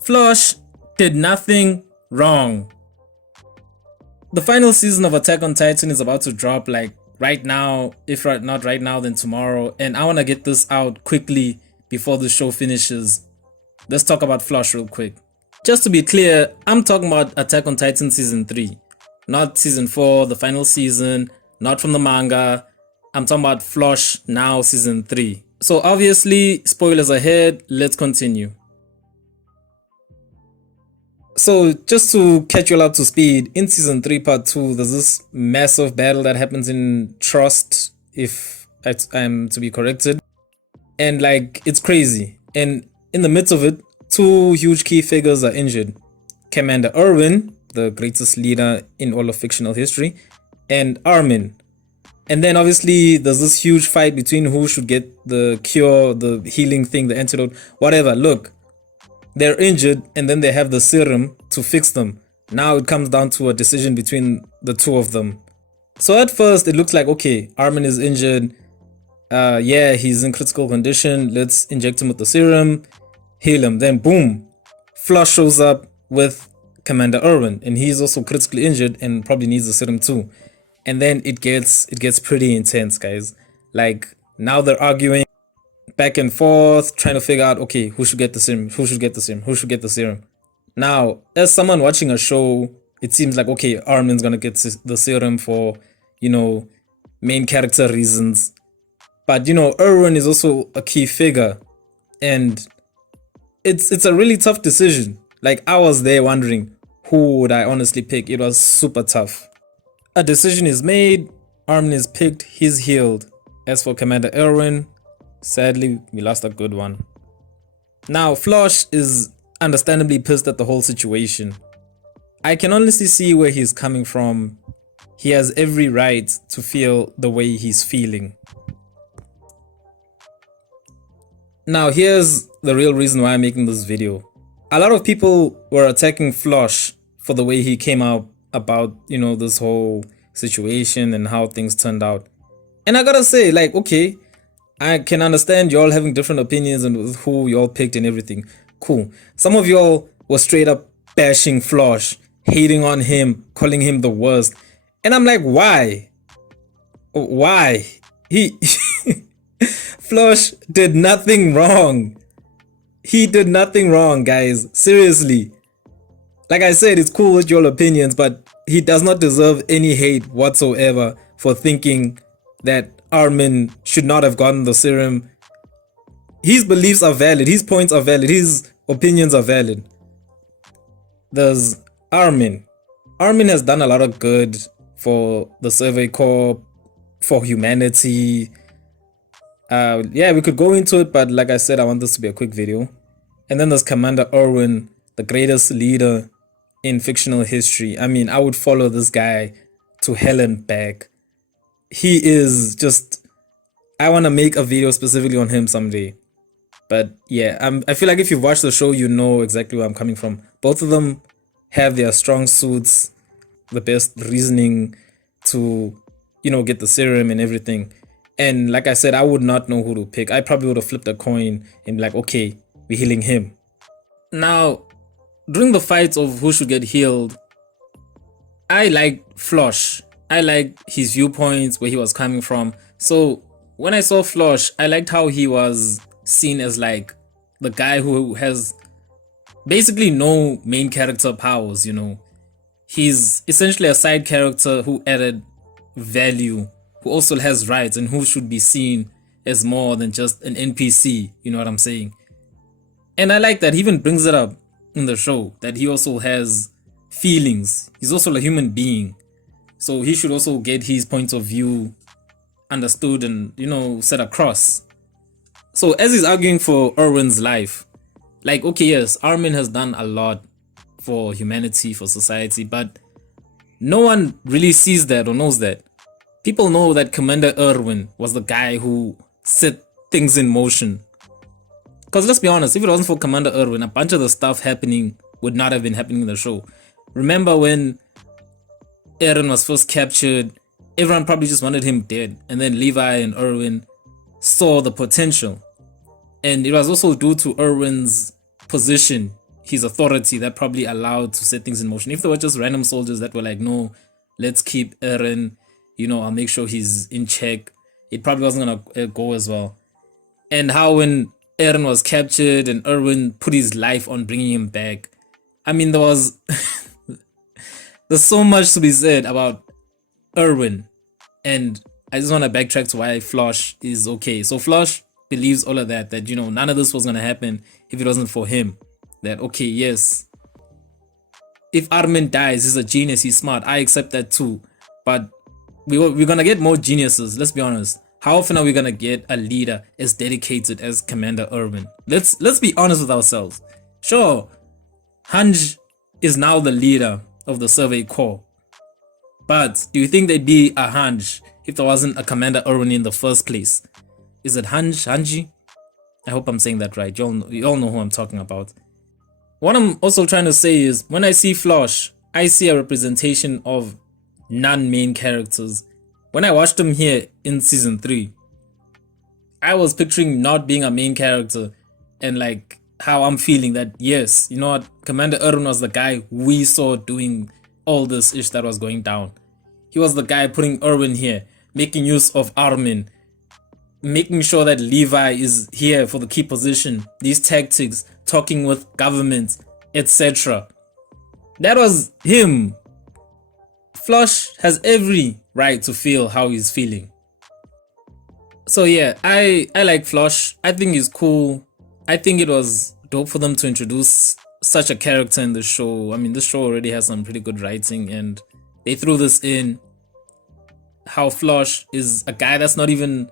Floch did nothing wrong. The final season of Attack on Titan is about to drop like right now, if not right now then tomorrow, and I want to get this out quickly before the show finishes. Let's talk about Floch real quick. Just to be clear, I'm talking about Attack on Titan season 3, not season 4, the final season, not from the manga. I'm talking about Floch now season 3. So obviously, spoilers ahead, let's continue. So just to catch you all up to speed, in season 3 part 2, there's this massive battle that happens in Trust, if I'm to be corrected. And like, it's crazy. And in the midst of it, two huge key figures are injured. Commander Erwin, the greatest leader in all of fictional history, and Armin. And then obviously there's this huge fight between who should get the cure, the healing thing, the antidote, whatever. Look, they're injured and then they have the serum to fix them. Now it comes down to a decision between the two of them. So at first it looks like, okay, Armin is injured. Yeah, he's in critical condition. Let's inject him with the serum, heal him. Then boom, Floch shows up with Commander Erwin, and he's also critically injured and probably needs the serum too. And then it gets pretty intense, guys. Like, now they're arguing back and forth, trying to figure out, okay, who should get the serum, who should get the serum, who should get the serum. Now, as someone watching a show, it seems like, okay, Armin's gonna get the serum for, you know, main character reasons. But, you know, Erwin is also a key figure, and it's a really tough decision. Like, I was there wondering, who would I honestly pick? It was super tough. A decision is made, Armin is picked, he's healed. As for Commander Erwin, sadly, we lost a good one. Now, Floch is understandably pissed at the whole situation. I can honestly see where he's coming from. He has every right to feel the way he's feeling. Now, here's the real reason why I'm making this video. A lot of people were attacking Floch for the way he came out about, you know, this whole situation and how things turned out. And I gotta say, like, okay, I can understand y'all having different opinions and who y'all picked and everything. Cool. Some of y'all were straight up bashing Floch, hating on him, calling him the worst. And I'm like, why? Why? Floch did nothing wrong. He did nothing wrong, guys. Seriously. Like I said, it's cool with your opinions, but he does not deserve any hate whatsoever for thinking that Armin should not have gotten the serum. His beliefs are valid, his points are valid, his opinions are valid. There's Armin. Armin has done a lot of good for the Survey Corps, for humanity. Yeah, we could go into it, but like I said, I want this to be a quick video. And then there's Commander Erwin, the greatest leader in fictional history. I mean, I would follow this guy to hell and back. He is just, I want to make a video specifically on him someday. But yeah, I feel like if you've watched the show, you know exactly where I'm coming from. Both of them have their strong suits, the best reasoning to, you know, get the serum and everything. And like I said, I would not know who to pick. I probably would have flipped a coin and be like, okay, we're healing him. Now, during the fights of who should get healed, I like Floch. I like his viewpoints, where he was coming from. So when I saw Floch, I liked how he was seen as like the guy who has basically no main character powers, you know. He's essentially a side character who added value, who also has rights, and who should be seen as more than just an NPC, you know what I'm saying? And I like that he even brings it up in the show, that he also has feelings. He's also a human being. So he should also get his point of view understood and, you know, set across. So as he's arguing for Erwin's life, like, okay, yes, Armin has done a lot for humanity, for society, but no one really sees that or knows that. People know that Commander Erwin was the guy who set things in motion. Because let's be honest, if it wasn't for Commander Erwin, a bunch of the stuff happening would not have been happening in the show. Remember when Eren was first captured, everyone probably just wanted him dead. And then Levi and Erwin saw the potential. And it was also due to Erwin's position. his authority that probably allowed to set things in motion. If there were just random soldiers that were like, no, let's keep Erwin, you know, I'll make sure he's in check, it probably wasn't gonna go as well. And how when Erwin was captured and Erwin put his life on bringing him back, I mean, there's so much to be said about Erwin, and I just want to backtrack to why Floch is okay. So Floch believes all of that, you know, none of this was going to happen if it wasn't for him. That, okay, yes, if Armin dies, he's a genius, he's smart, I accept that too. But we're going to get more geniuses, let's be honest. How often are we going to get a leader as dedicated as Commander Erwin? Let's be honest with ourselves. Sure, Hanj is now the leader of the Survey Corps. But do you think there'd be a Hanj if there wasn't a Commander Erwin in the first place? Is it Hanji? I hope I'm saying that right. You all know who I'm talking about. What I'm also trying to say is, when I see Floch, I see a representation of non-main characters. When I watched him here in season 3, I was picturing not being a main character, and like how I'm feeling that, yes, you know what, Commander Erwin was the guy we saw doing all this ish that was going down. He was the guy putting Erwin here, making use of Armin, making sure that Levi is here for the key position, these tactics, talking with government, etc. That was him. Floch has every right to feel how he's feeling. So yeah, I like Floch. I think he's cool. I think it was dope for them to introduce such a character in the show. I mean, this show already has some pretty good writing, and they threw this in. How Floch is a guy that's not even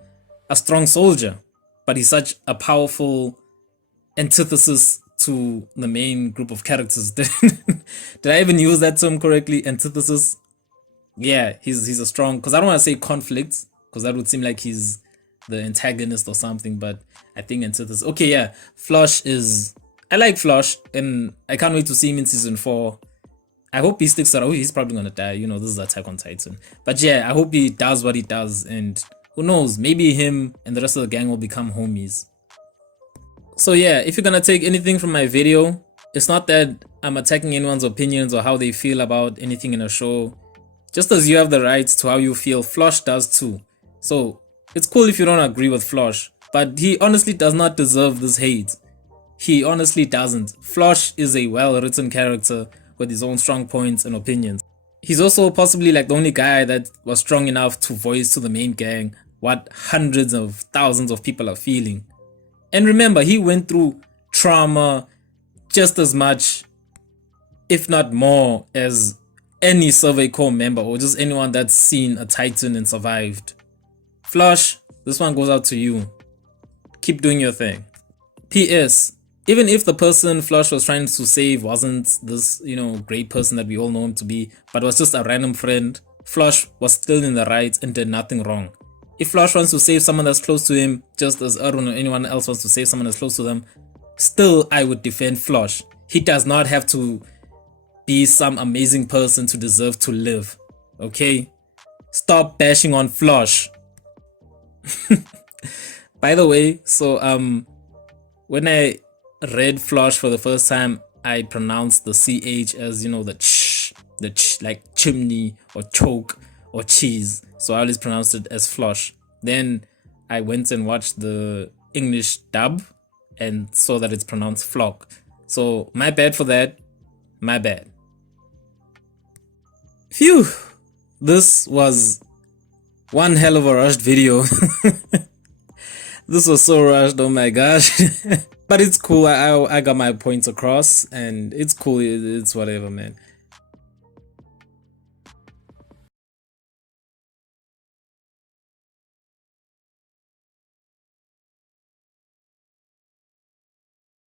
a strong soldier, but he's such a powerful antithesis to the main group of characters. Did I even use that term correctly? Antithesis? Yeah, he's a strong, because I don't want to say conflict, because that would seem like he's the antagonist or something, but I think antithesis. Okay, yeah, Floch is, I like Floch, and I can't wait to see him in season 4. I hope he sticks around. He's probably gonna die, you know, this is Attack on Titan. But yeah, I hope he does what he does, and who knows, maybe him and the rest of the gang will become homies. So yeah, if you're gonna take anything from my video, it's not that I'm attacking anyone's opinions or how they feel about anything in a show. Just as you have the right to how you feel, Floch does too. So it's cool if you don't agree with Floch, but he honestly does not deserve this hate. He honestly doesn't. Floch is a well-written character with his own strong points and opinions. He's also possibly like the only guy that was strong enough to voice to the main gang what hundreds of thousands of people are feeling. And remember, he went through trauma just as much, if not more, as any Survey Corps member or just anyone that's seen a Titan and survived. Floch, this one goes out to you. Keep doing your thing. P.S. Even if the person Floch was trying to save wasn't this, you know, great person that we all know him to be, but was just a random friend, Floch was still in the right and did nothing wrong. If Floch wants to save someone that's close to him, just as Erwin or anyone else wants to save someone that's close to them, still I would defend Floch. He does not have to be some amazing person to deserve to live. Okay? Stop bashing on Floch. By the way, so when I read Floch for the first time, I pronounced the CH as, you know, the ch, like chimney or choke or cheese. So I always pronounced it as Floch. Then I went and watched the English dub and saw that it's pronounced Floch. So my bad for that. My bad. Phew. This was one hell of a rushed video. This was so rushed, oh my gosh. But it's cool. I got my points across, and it's cool. It's whatever, man.